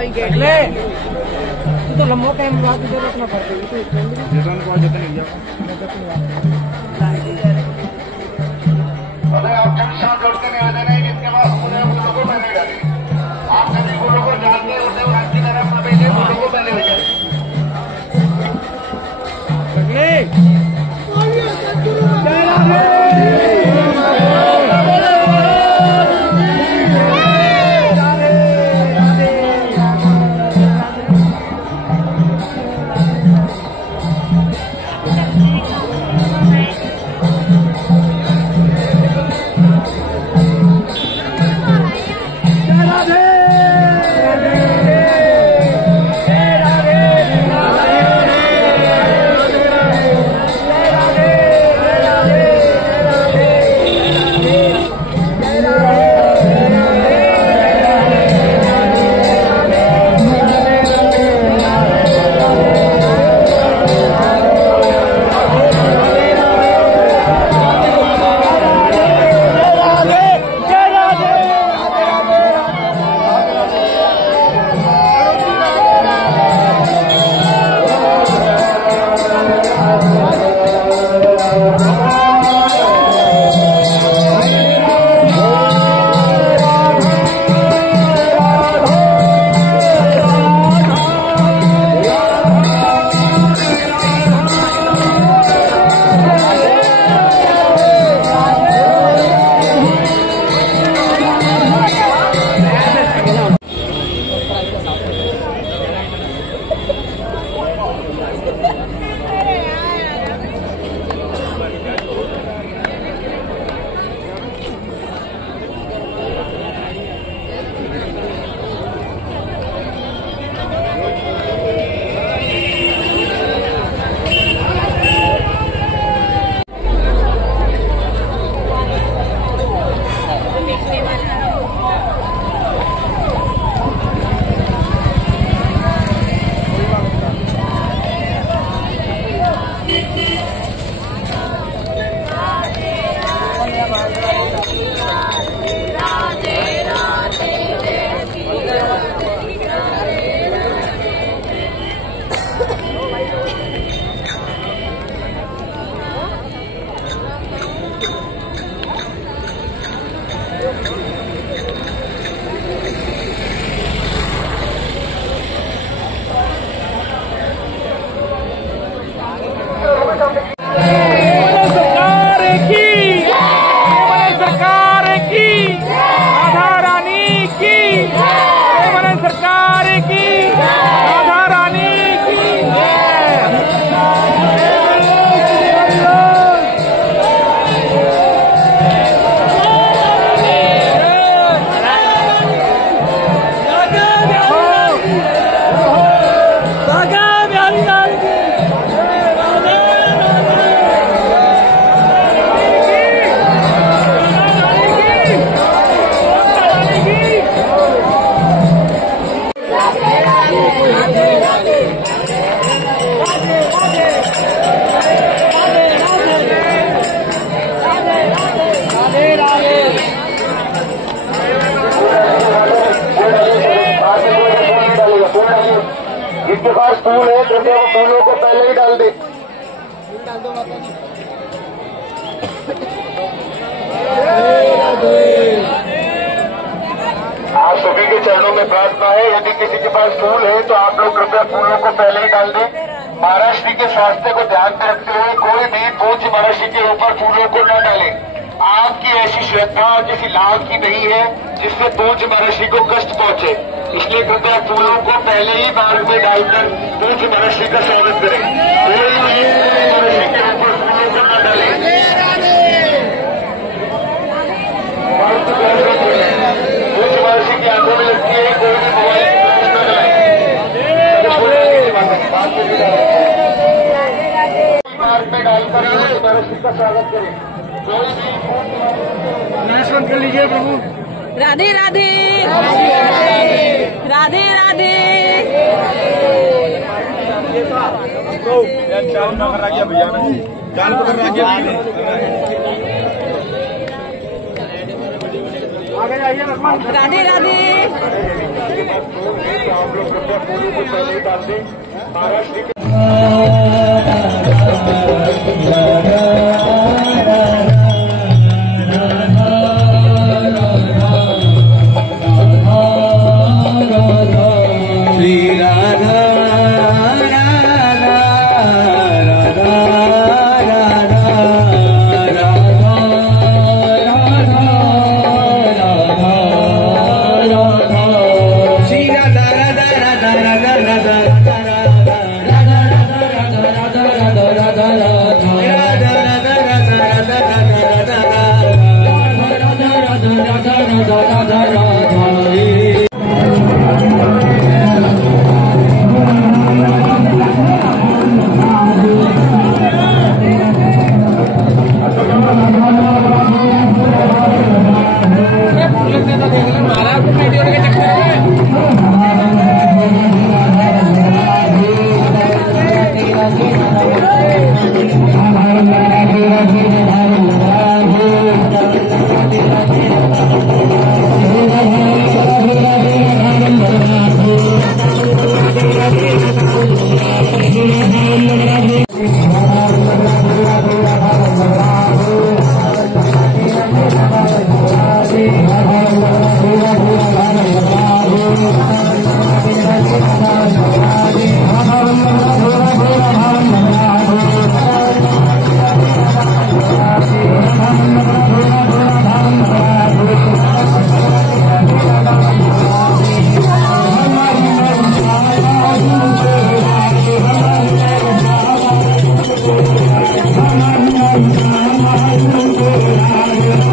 भी गेट ले तो लम्बो टाइम बाद इधर रखना पड़ता है तो जतन को जतन नहीं जाता अगर आप जब साथ जोड़ते निवेदन है जिनके पास उन्हें उन लोगों को पहले डालें। आप सभी गुलों को जानते होते हुए आपकी तरफ न भेजे गुलों को पहले भेजें। जिसके पास फूल है कृपया वो फूलों को पहले ही डाल दे। आप सभी के चरणों में प्रार्थना है, यदि किसी के पास फूल है तो आप लोग कृपया फूलों को पहले ही डाल दें। महाराष्ट्र के स्वास्थ्य को ध्यान में रखते हुए कोई भी पूज्य महाराष्ट्र के ऊपर फूलों को न डालें। आपकी ऐसी श्रद्धा किसी लाभ की नहीं है जिससे पूज्य महाराष्ट्र को कष्ट पहुंचे, इसलिए कृपया फूलों को पहले ही मार्ग में डालकर पूज्य महाराष्ट्र का स्वागत करें। कोई भी महाराष्ट्र के ऊपर फूलों को न डालें। पूज्य महाराष्ट्र की आंखों में लगती है, कोई भी मोबाइल न डालें। मार्ग में डालकर पूज्य महाराष्ट्र का स्वागत करें। कोई भी कर लीजिए प्रभु। राधे राधे राधे राधे। चाल पकड़ रखिए भैया, चाल पकड़ रखिए। राधे राधे। के पास फूल है तो आप लोग कृपया फूलों को पहले ही डाल दें। महाराष्ट्र के Hare